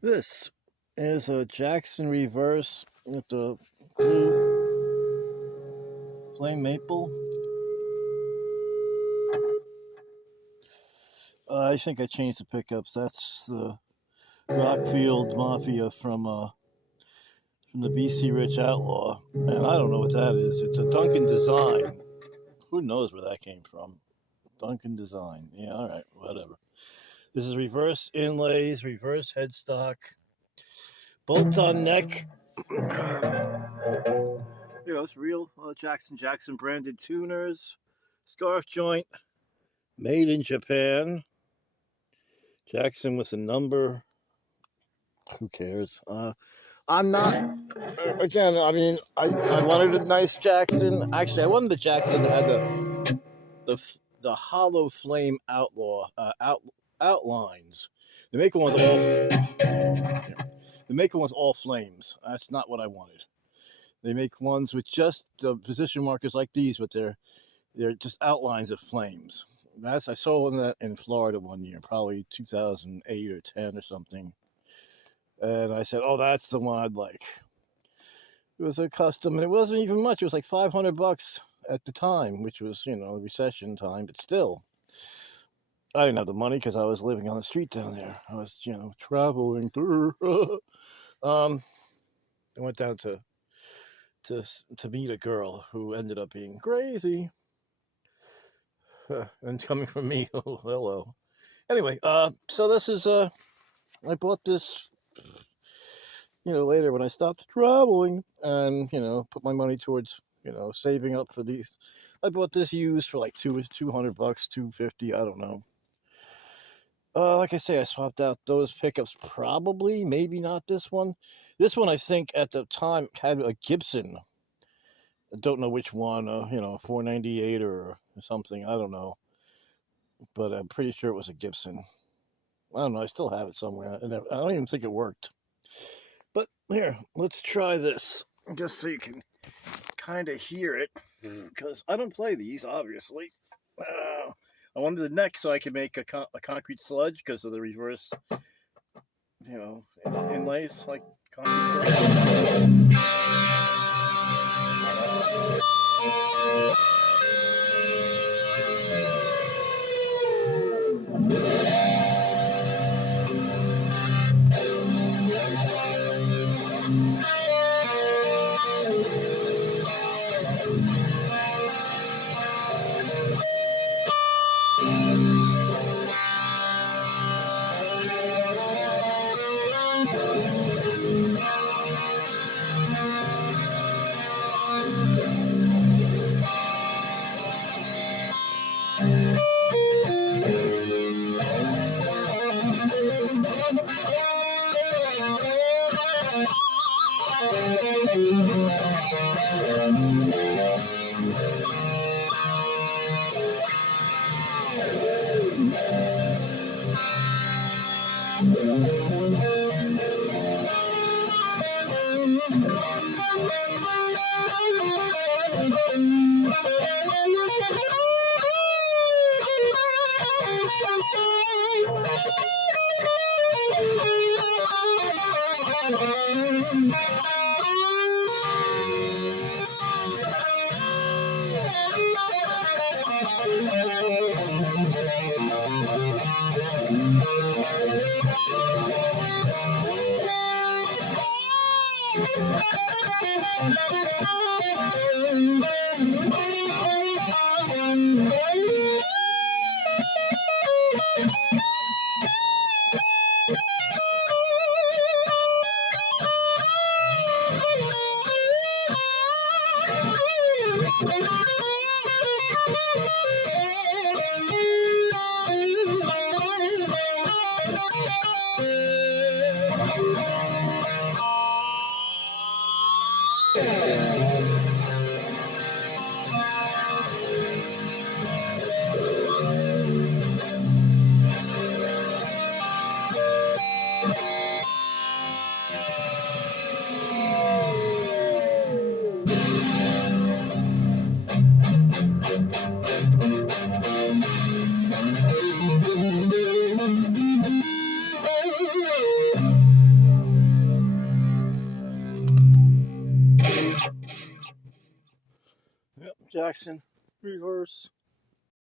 This is a Jackson reverse with the blue flame maple. I think I changed the pickups. That's the Rockfield Mafia from the BC Rich Outlaw, and I don't know what that is. It's a Duncan design. Who knows where that came from? Duncan design. Yeah, all right, whatever. This is reverse inlays, reverse headstock, bolt-on neck. It's real Jackson branded tuners, scarf joint, made in Japan. Jackson with a number. Who cares? I'm not. Again, I mean, I wanted a nice Jackson. Actually, I wanted the Jackson that had the hollow flame outlaw outlines. They make one with all. They make one with all flames. That's not what I wanted. They make ones with just position markers like these, but they're just outlines of flames. I saw one that in Florida one year, probably 2008 or 10 or something. And I said, oh, that's the one I'd like. It was a custom, and it wasn't even much. It was like $500 at the time, which was, recession time, but still. I didn't have the money because I was living on the street down there. I was, traveling. I went down to meet a girl who ended up being crazy. And coming from me, oh, hello. Anyway, so this is, I bought this, later when I stopped traveling and, put my money towards, saving up for these. I bought this used for like $200, $250, I don't know. Like I say, I swapped out those pickups probably, maybe not this one. This one, I think, at the time had a Gibson. I don't know which one, 498 or something. I don't know. But I'm pretty sure it was a Gibson. I don't know. I still have it somewhere. And I don't even think it worked. But here, let's try this. Just so you can kind of hear it. Because I don't play these, obviously. I wanted the neck so I could make a concrete sludge because of the reverse, inlays like concrete sludge. Yep, Jackson reverse.